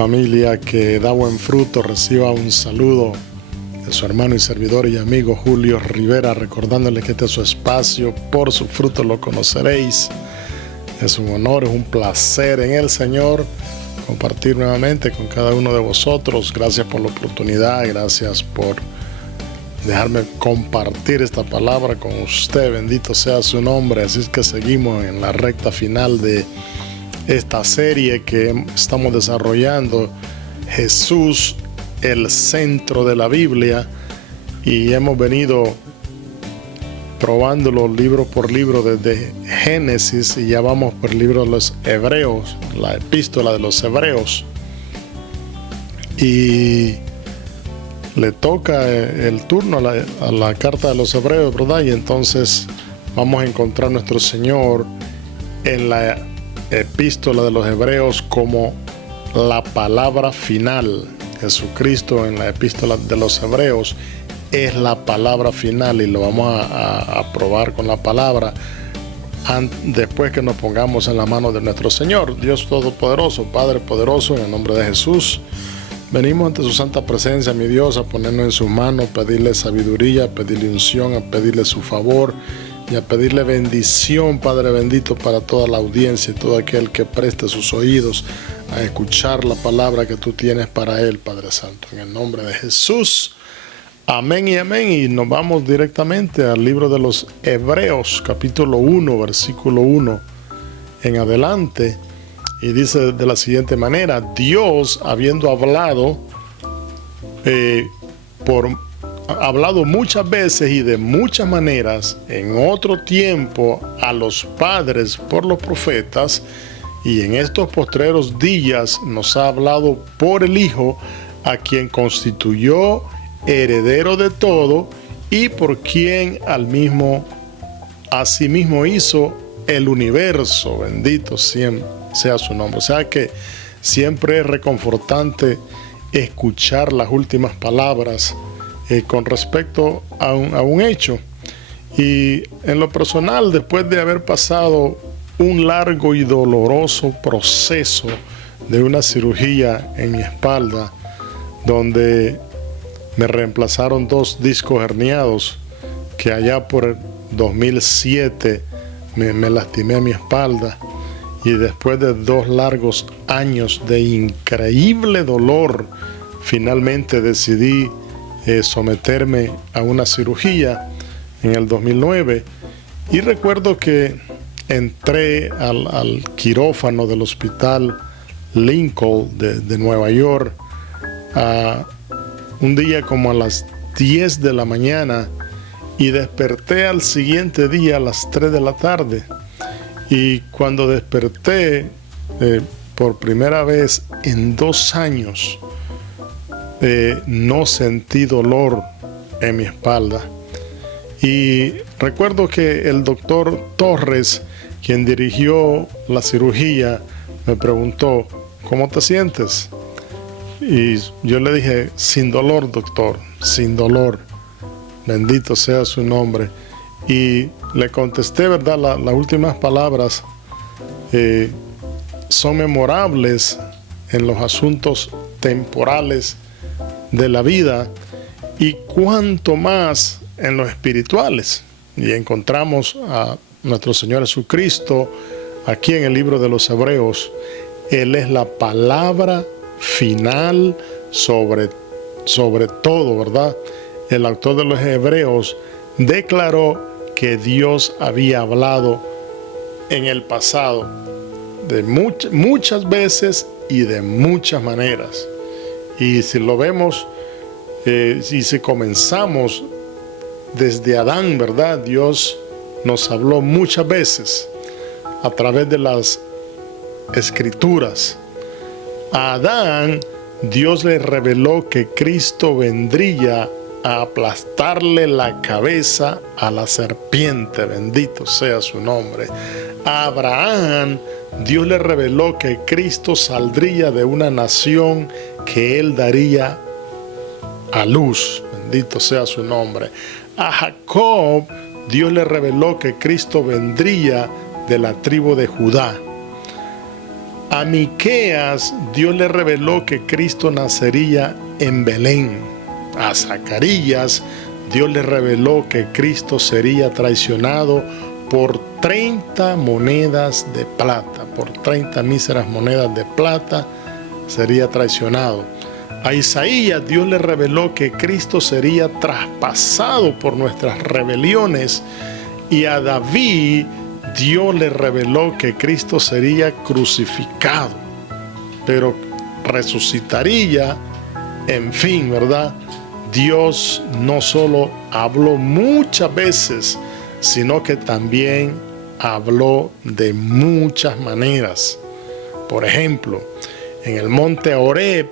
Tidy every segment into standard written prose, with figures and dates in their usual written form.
Familia que da buen fruto, reciba un saludo de su hermano y servidor y amigo Julio Rivera, recordándole que este es su espacio, por su fruto lo conoceréis. Es un honor, es un placer en el Señor compartir nuevamente con cada uno de vosotros. Gracias por la oportunidad, gracias por dejarme compartir esta palabra con usted. Bendito sea su nombre. Así es que seguimos en la recta final de esta serie que estamos desarrollando, Jesús, el centro de la Biblia, y hemos venido probándolo libro por libro desde Génesis y ya vamos por el libro de los Hebreos, la epístola de los Hebreos, y le toca el turno a la carta de los Hebreos, ¿verdad? Y entonces vamos a encontrar a nuestro Señor en la epístola de los Hebreos como la palabra final. Jesucristo en la epístola de los Hebreos es la palabra final, y lo vamos a probar con la palabra después que nos pongamos en la mano de nuestro Señor. Dios Todopoderoso, Padre poderoso, en el nombre de Jesús, venimos ante su santa presencia, mi Dios, a ponernos en sus manos, a pedirle sabiduría, a pedirle unción, a pedirle su favor y a pedirle bendición, Padre bendito, para toda la audiencia y todo aquel que preste sus oídos a escuchar la palabra que tú tienes para él, Padre Santo. En el nombre de Jesús, amén y amén. Y nos vamos directamente al libro de los Hebreos, capítulo 1, versículo 1 en adelante. Y dice de la siguiente manera: Dios, habiendo hablado muchas veces y de muchas maneras en otro tiempo a los padres por los profetas, y en estos postreros días nos ha hablado por el Hijo, a quien constituyó heredero de todo y por quien asimismo hizo el universo. Bendito sea su nombre. O sea que siempre es reconfortante escuchar las últimas palabras con respecto a un hecho. Y en lo personal, después de haber pasado un largo y doloroso proceso de una cirugía en mi espalda, donde me reemplazaron 2 discos herniados, que allá por el 2007 me lastimé a mi espalda, y después de 2 largos años de increíble dolor, finalmente decidí someterme a una cirugía en el 2009. Y recuerdo que entré al quirófano del hospital Lincoln de Nueva York un día como a las 10 de la mañana, y desperté al siguiente día a las 3 de la tarde. Y cuando desperté por primera vez en 2 años, no sentí dolor en mi espalda. Y recuerdo que el doctor Torres, quien dirigió la cirugía, me preguntó: ¿cómo te sientes? Y yo le dije: sin dolor, doctor, sin dolor. Bendito sea su nombre. Y le contesté, ¿verdad? Las últimas palabras son memorables en los asuntos temporales de la vida, y cuanto más en los espirituales. Y encontramos a nuestro Señor Jesucristo aquí en el libro de los Hebreos. Él es la palabra final sobre todo, ¿verdad? El autor de los Hebreos declaró que Dios había hablado en el pasado de muchas veces y de muchas maneras. Y si lo vemos, y si comenzamos desde Adán, ¿verdad? Dios nos habló muchas veces a través de las Escrituras. A Adán, Dios le reveló que Cristo vendría a aplastarle la cabeza a la serpiente. Bendito sea su nombre. A Abraham, Dios le reveló que Cristo saldría de una nación que él daría a luz. Bendito sea su nombre. A Jacob, Dios le reveló que Cristo vendría de la tribu de Judá. A Miqueas Dios le reveló que Cristo nacería en Belén. A Zacarías Dios le reveló que Cristo sería traicionado por 30 monedas de plata. Por 30 míseras monedas de plata sería traicionado. A Isaías Dios le reveló que Cristo sería traspasado por nuestras rebeliones. Y a David Dios le reveló que Cristo sería crucificado, pero resucitaría. En fin, ¿verdad? Dios no solo habló muchas veces, sino que también habló de muchas maneras. Por ejemplo, en el monte Horeb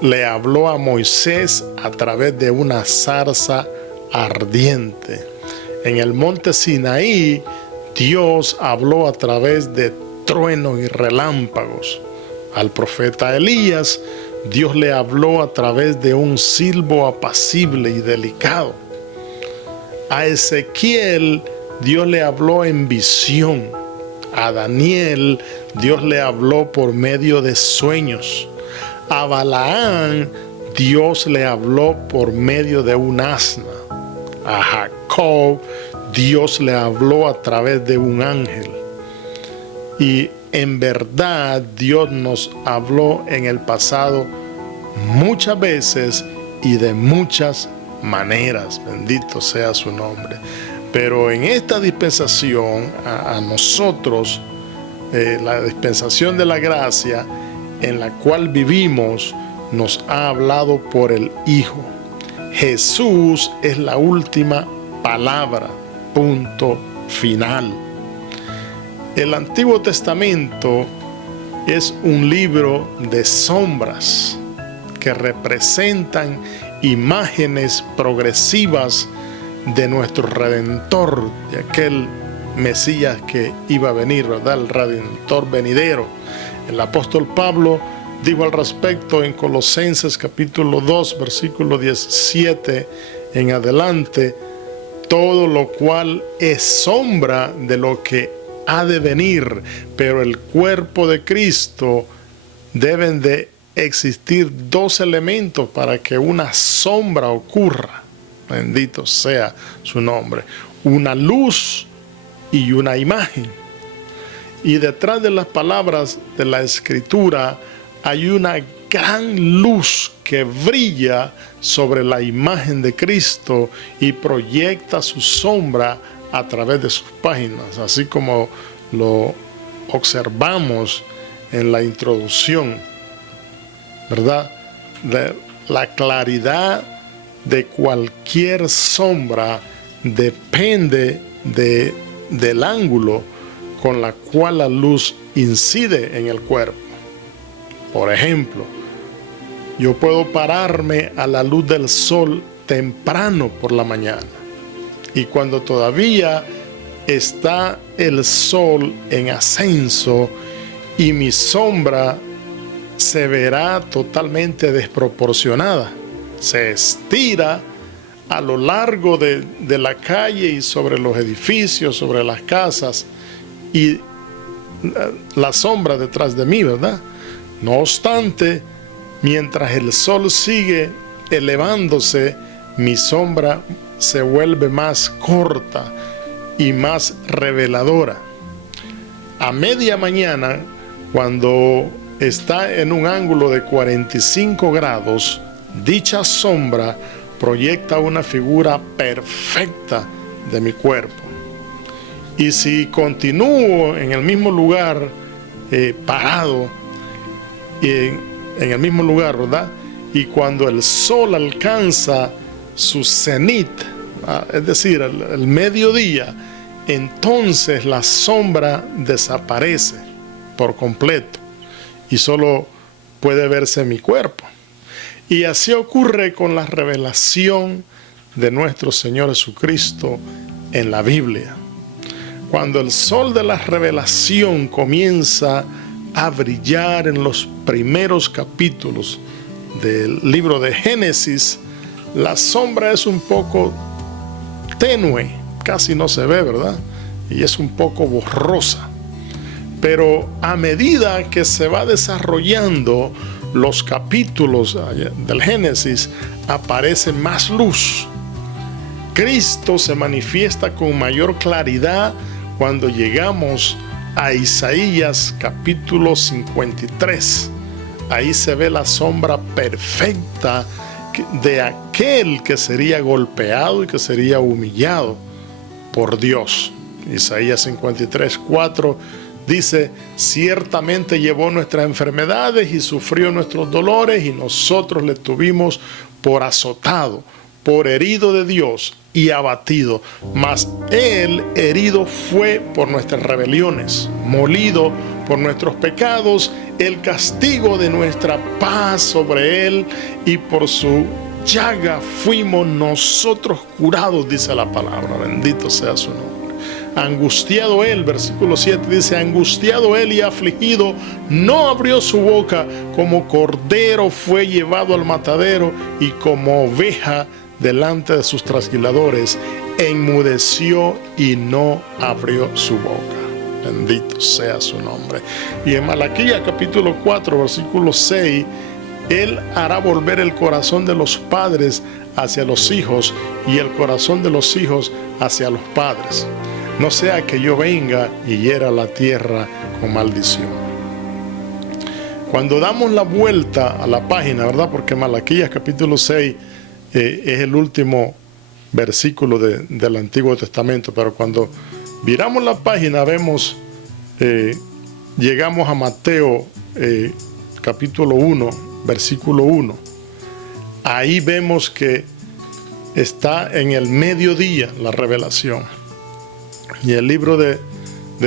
le habló a Moisés a través de una zarza ardiente. En el monte Sinaí, Dios habló a través de truenos y relámpagos. Al profeta Elías, Dios le habló a través de un silbo apacible y delicado. A Ezequiel, Dios le habló en visión. A Daniel, Dios le habló por medio de sueños. A Balaán, Dios le habló por medio de un asna. A Jacob, Dios le habló a través de un ángel. Y en verdad, Dios nos habló en el pasado muchas veces y de muchas maneras. Bendito sea su nombre. Pero en esta dispensación, a nosotros, la dispensación de la gracia en la cual vivimos, nos ha hablado por el Hijo. Jesús es la última palabra, punto final. El Antiguo Testamento es un libro de sombras que representan imágenes progresivas de nuestro Redentor, de aquel Mesías que iba a venir, ¿verdad? El Redentor venidero. El apóstol Pablo dijo al respecto en Colosenses capítulo 2, versículo 17 en adelante: todo lo cual es sombra de lo que ha de venir, pero el cuerpo de Cristo deben de existir dos elementos para que una sombra ocurra. Bendito sea su nombre. Una luz y una imagen. Y detrás de las palabras de la Escritura hay una gran luz que brilla sobre la imagen de Cristo y proyecta su sombra a través de sus páginas, así como lo observamos en la introducción, ¿verdad? La claridad de cualquier sombra depende del ángulo con la cual la luz incide en el cuerpo. Por ejemplo, yo puedo pararme a la luz del sol temprano por la mañana, y cuando todavía está el sol en ascenso y mi sombra se verá totalmente desproporcionada. Se estira a lo largo de la calle y sobre los edificios, sobre las casas, y la sombra detrás de mí, ¿verdad? No obstante, mientras el sol sigue elevándose, mi sombra se vuelve más corta y más reveladora. A media mañana, cuando está en un ángulo de 45 grados, dicha sombra proyecta una figura perfecta de mi cuerpo. Y si continúo en el mismo lugar, parado, en el mismo lugar, ¿verdad? Y cuando el sol alcanza su cenit, es decir, el mediodía, entonces la sombra desaparece por completo y solo puede verse mi cuerpo. Y así ocurre con la revelación de nuestro Señor Jesucristo en la Biblia. Cuando el sol de la revelación comienza a brillar en los primeros capítulos del libro de Génesis, la sombra es un poco tenue, casi no se ve, ¿verdad? Y es un poco borrosa. Pero a medida que se va desarrollando los capítulos del Génesis, aparece más luz. Cristo se manifiesta con mayor claridad cuando llegamos a Isaías capítulo 53. Ahí se ve la sombra perfecta de aquel que sería golpeado y que sería humillado por Dios. Isaías 53:4 dice: ciertamente llevó nuestras enfermedades y sufrió nuestros dolores, y nosotros le tuvimos por azotado, por herido de Dios y abatido. Mas él herido fue por nuestras rebeliones, molido por nuestros pecados. El castigo de nuestra paz sobre él, y por su llaga fuimos nosotros curados, dice la palabra. Bendito sea su nombre. Angustiado él, versículo 7 dice: angustiado él y afligido, no abrió su boca. Como cordero fue llevado al matadero, y como oveja delante de sus trasquiladores, enmudeció y no abrió su boca. Bendito sea su nombre. Y en Malaquías capítulo 4, versículo 6, él hará volver el corazón de los padres hacia los hijos, y el corazón de los hijos hacia los padres. No sea que yo venga y hiera la tierra con maldición. Cuando damos la vuelta a la página, ¿verdad? Porque Malaquías capítulo 6 es el último versículo del Antiguo Testamento, pero cuando viramos la página vemos, llegamos a Mateo capítulo 1, versículo 1. Ahí vemos que está en el mediodía la revelación. Y el libro de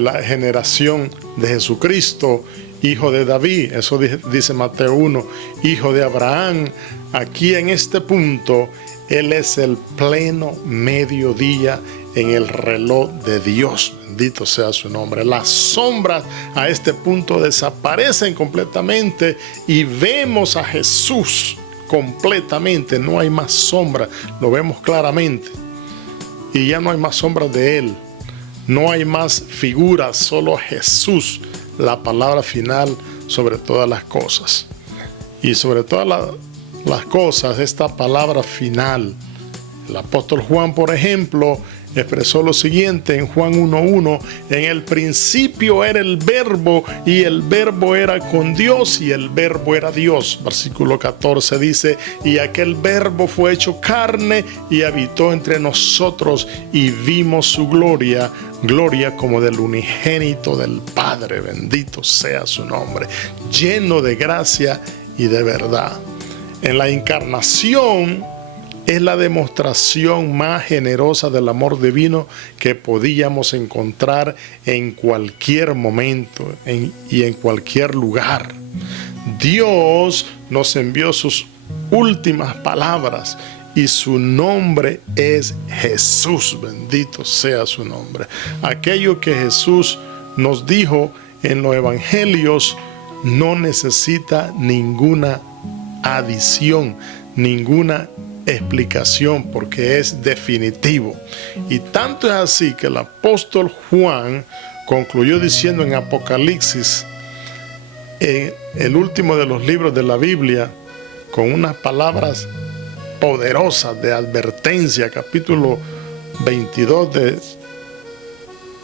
la generación de Jesucristo, hijo de David, eso dice Mateo 1, hijo de Abraham. Aquí en este punto, él es el pleno mediodía en el reloj de Dios. Bendito sea su nombre. Las sombras a este punto desaparecen completamente y vemos a Jesús completamente. No hay más sombra, lo vemos claramente. Y ya no hay más sombras de él. No hay más figuras, solo Jesús, la palabra final sobre todas las cosas. Y sobre todas las cosas, esta palabra final. El apóstol Juan, por ejemplo, expresó lo siguiente en Juan 1:1: en el principio era el verbo, y el verbo era con Dios, y el verbo era Dios. Versículo 14 dice: y aquel verbo fue hecho carne y habitó entre nosotros, y vimos su gloria, gloria como del unigénito del Padre. Bendito sea su nombre, lleno de gracia y de verdad. En la encarnación es la demostración más generosa del amor divino que podíamos encontrar en cualquier momento y en cualquier lugar. Dios nos envió sus últimas palabras, y su nombre es Jesús. Bendito sea su nombre. Aquello que Jesús nos dijo en los evangelios no necesita ninguna adición, ninguna explicación, porque es definitivo. Y tanto es así que el apóstol Juan concluyó diciendo en Apocalipsis, en el último de los libros de la Biblia, con unas palabras poderosas de advertencia, capítulo 22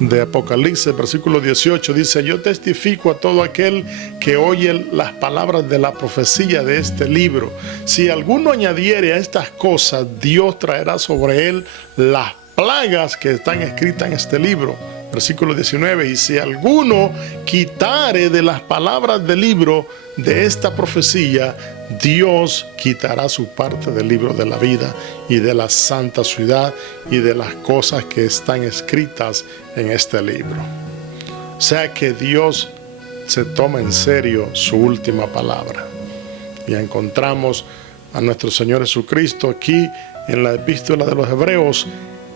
de Apocalipsis, versículo 18, dice: yo testifico a todo aquel que oye las palabras de la profecía de este libro. Si alguno añadiere a estas cosas, Dios traerá sobre él las plagas que están escritas en este libro. Versículo 19: y si alguno quitare de las palabras del libro de esta profecía, Dios quitará su parte del libro de la vida y de la santa ciudad y de las cosas que están escritas en este libro. O sea que Dios se toma en serio su última palabra. Y encontramos a nuestro Señor Jesucristo aquí en la epístola de los Hebreos.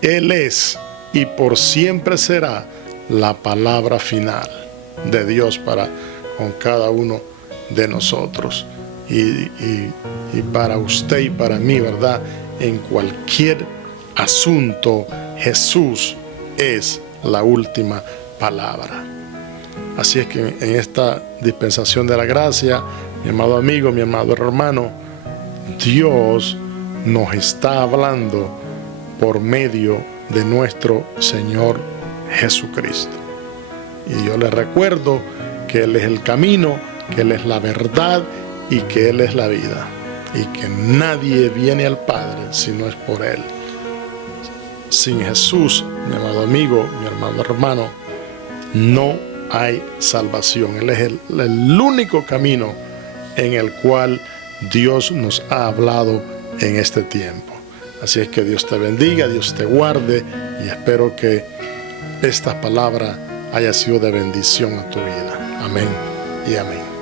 Él es y por siempre será la palabra final de Dios para con cada uno de nosotros. Y para usted y para mí, ¿verdad? En cualquier asunto, Jesús es la última palabra. Así es que en esta dispensación de la gracia, mi amado amigo, mi amado hermano, Dios nos está hablando por medio de nuestro Señor Jesucristo. Y yo les recuerdo que Él es el camino, que Él es la verdad y que Él es la vida. Y que nadie viene al Padre si no es por Él. Sin Jesús, mi amado amigo, mi amado hermano, no hay salvación. Él es el único camino en el cual Dios nos ha hablado en este tiempo. Así es que Dios te bendiga, Dios te guarde, y espero que esta palabra haya sido de bendición a tu vida. Amén y amén.